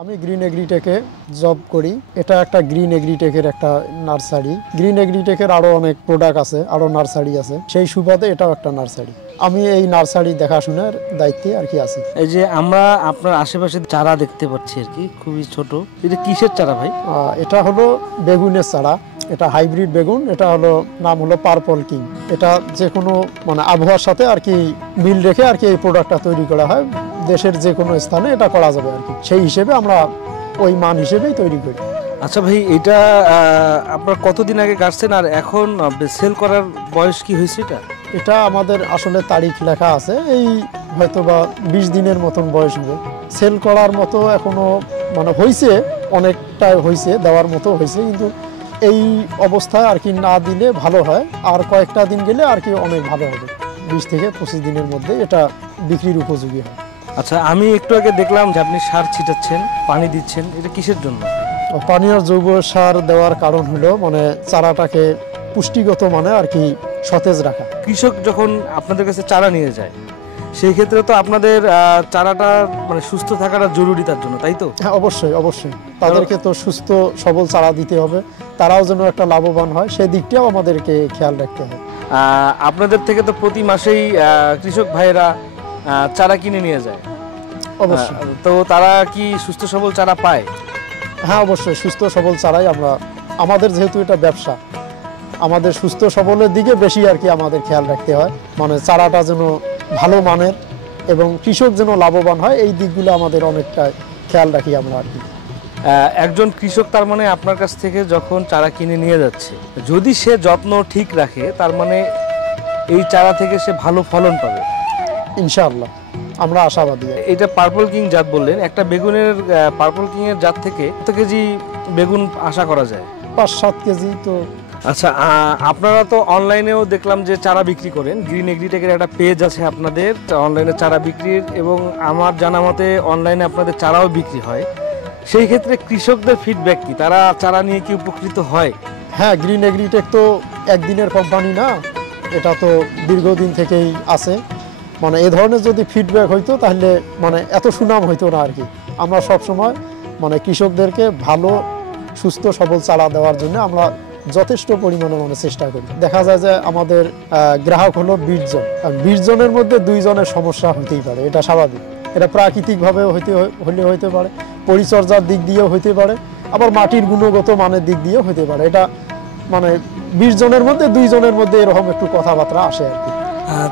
আমি green এগ্রিটেকে job করি। এটা একটা গ্রিন এগ্রিটেকের একটা নার্সারি। গ্রিন এগ্রিটেকের আরো অনেক প্রোডাক্ট আছে, আরো নার্সারি আছে, সেই সুবাদে এটাও একটা নার্সারি। আমি এই নার্সারি দেখাশোনার দায়িত্বে আর কি আছি। এই যে আমরা আপনার আশেপাশে চারা দেখতে পাচ্ছি আর কি, খুবই ছোট। এটা কিসের চারা ভাই? এটা হলো বেগুনের চারা। এটা হাইব্রিড বেগুন। এটা হলো নাম হলো পার্পল কিং। এটা যে কোনো মানে আবহাওয়ার সাথে আর কি মিল রেখে আর কি এই প্রোডাক্টটা তৈরি করা হয়। দেশের যে কোনো স্থানে এটা করা যাবে আর কি, সেই হিসেবে আমরা ওই মান হিসেবেই তৈরি করি। আচ্ছা ভাই, এটা আপনার কতদিন আগে গাছছেন আর এখন সেল করার বয়স কি হয়েছে? এটা আমাদের আসলে তারিখ লেখা আছে, এই হয়তো বা 20 দিনের মতন বয়স হবে। সেল করার মতো এখনো মানে হয়েছে, অনেকটাই হয়েছে, দেওয়ার মতো হয়েছে, কিন্তু এই অবস্থায় আর কি না দিলে ভালো হয়। আর কয়েকটা দিন গেলে আর কি অনেক ভালো হবে। 20 থেকে 25 দিনের মধ্যে এটা বিক্রির উপযোগী হয়। আচ্ছা, আমি একটু আগে দেখলাম যে আপনি সার ছিটাচ্ছেন, পানি দিচ্ছেন, এটা কিসের জন্য? পানি আর জৈব সার দেওয়ার কারণ হলো মানে চারাটাকে পুষ্টিগত মানে আর কি সতেজ রাখা। কৃষক যখন আপনাদের কাছে চারা নিয়ে যায়, সেই ক্ষেত্রে তো আপনাদের চারাটা মানে সুস্থ থাকাটা জরুরি তার জন্য, তাই তো? হ্যাঁ, অবশ্যই অবশ্যই। তাদেরকে তো সুস্থ সবল চারা দিতে হবে, তারাও যেন একটা লাভবান হয়, সেই দিকটাও আমাদেরকে খেয়াল রাখতে হবে। আপনাদের থেকে তো প্রতি মাসেই কৃষক ভাইয়েরা চারা কিনে নিয়ে যায়। অবশ্যই। তো তারা কি সুস্থ সবল চারা পায়? হ্যাঁ, অবশ্যই সুস্থ সবল চারাই আমরা, আমাদের যেহেতু এটা ব্যবসা, আমাদের সুস্থ সবলের দিকে বেশি আর কি আমাদের খেয়াল রাখতে হয়। মানে চারাটা যেন ভালো মানের এবং কৃষক যেন লাভবান হয়, এই দিকগুলো আমাদের অনেকটা খেয়াল রাখি আমরা আর কি। একজন কৃষক তার মানে আপনার কাছ থেকে যখন চারা কিনে নিয়ে যাচ্ছে, যদি সে যত্ন ঠিক রাখে, তার মানে এই চারা থেকে সে ভালো ফলন পাবে ইনশাআল্লাহ, আমরা আশাবাদী। এটা পার্পল কিং জাত বললেন, একটা বেগুনের পার্পল কিং এর জাত থেকে কত কেজি বেগুন আশা করা যায়? 5-7 কেজি তো। আচ্ছা, আপনারা তো অনলাইনেও দেখলাম যে চারা বিক্রি করেন। গ্রিন এগ্রিটেকের একটা পেজ আছে আপনাদের অনলাইনে চারা বিক্রির, এবং আমার জানা মতে অনলাইনে আপনাদের চারাও বিক্রি হয়। সেই ক্ষেত্রে কৃষকদের ফিডব্যাক কি? তারা চারা নিয়ে কি উপকৃত হয়? হ্যাঁ, গ্রিন এগ্রিটেক তো একদিনের কোম্পানি না, এটা তো দীর্ঘদিন থেকেই আছে। মানে এ ধরনের যদি ফিডব্যাক হইতো তাহলে মানে এত সুনাম হইতো না আর কি। আমরা সবসময় মানে কৃষকদেরকে ভালো সুস্থ সবল চারা দেওয়ার জন্য আমরা যথেষ্ট পরিমাণে মানে চেষ্টা করি। দেখা যায় যে আমাদের গ্রাহক হলো 20 জন, আর 20 জনের মধ্যে 2 জনের সমস্যা হতেই পারে, এটা স্বাভাবিক। এটা প্রাকৃতিকভাবে হইতে পারে, পরিচর্যার দিক দিয়েও হইতে পারে, আবার মাটির গুণগত মানের দিক দিয়েও হইতে পারে। এটা মানে 20 জনের মধ্যে 2 জনের মধ্যে এরকম একটু কথাবার্তা আসে আর কি।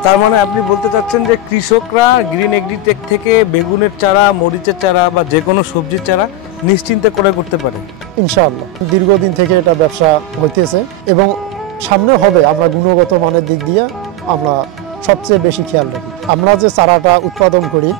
তার মানে আপনি বলতে চাচ্ছেন যে কৃষকরা গ্রিন এগ্রিটেক থেকে বেগুনের চারা, মরিচের চারা বা যে কোনো সবজির চারা নিশ্চিন্তে ক্রয় করতে পারে? ইনশাআল্লাহ, দীর্ঘদিন থেকে এটা ব্যবসা হইতেছে এবং সামনে হবে। আমরা গুণগত মানের দিক দিয়ে আমরা সবচেয়ে বেশি খেয়াল রাখি। আমরা যে চারাটা উৎপাদন করি,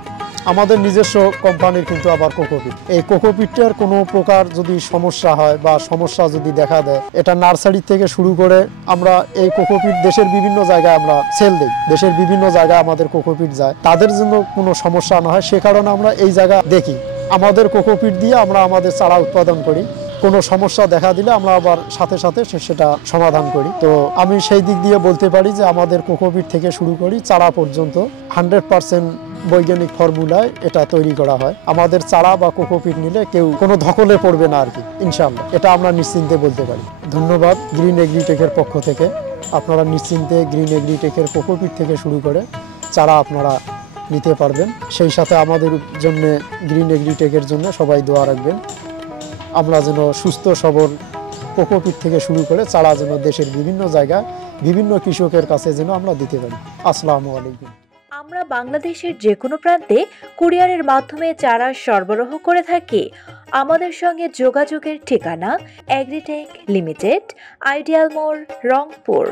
আমাদের নিজস্ব কোম্পানির কিন্তু আবার কোকোপিট। এই কোকোপিটটার কোনো প্রকার যদি সমস্যা হয় বা সমস্যা যদি দেখা দেয়, এটা নার্সারি থেকে শুরু করে আমরা এই কোকোপিট দেশের বিভিন্ন জায়গায় আমরা সেল দিই। দেশের বিভিন্ন জায়গায় আমাদের কোকোপিট যায়, তাদের জন্য কোনো সমস্যা না হয় সে কারণে আমরা এই জায়গা দেখি। আমাদের কোকোপিট দিয়ে আমরা আমাদের চারা উৎপাদন করি। কোনো সমস্যা দেখা দিলে আমরা আবার সাথে সাথে সেটা সমাধান করি। তো আমি সেই দিক দিয়ে বলতে পারি যে আমাদের কোকোপিট থেকে শুরু করি চারা পর্যন্ত 100% বৈজ্ঞানিক ফর্মুলায় এটা তৈরি করা হয়। আমাদের চারা বা কোকোপিট নিলে কেউ কোনো ধকলে পড়বে না আর কি, ইনশাআল্লাহ। এটা আমরা নিশ্চিন্তে বলতে পারি। ধন্যবাদ গ্রিন এগ্রিটেকের পক্ষ থেকে। আপনারা নিশ্চিন্তে গ্রিন এগ্রিটেকের কোকোপিট থেকে শুরু করে চারা আপনারা নিতে পারবেন। সেই সাথে আমাদের জন্য গ্রিন এগ্রিটেকের জন্য সবাই দোয়া রাখবেন। আমরা যেন সুস্থ সবল কোকোপিট থেকে শুরু করে চারা যেন দেশের বিভিন্ন জায়গায় বিভিন্ন কৃষকের কাছে যেন আমরা দিতে পারি। আসসালামু আলাইকুম। আমরা বাংলাদেশের যে কোনো প্রান্তে কুরিয়ারের মাধ্যমে চারা সরবরাহ করে থাকি। আমাদের সঙ্গে যোগাযোগের ঠিকানা এগ্রিটেক লিমিটেড, আইডিয়াল মোড়, রংপুর।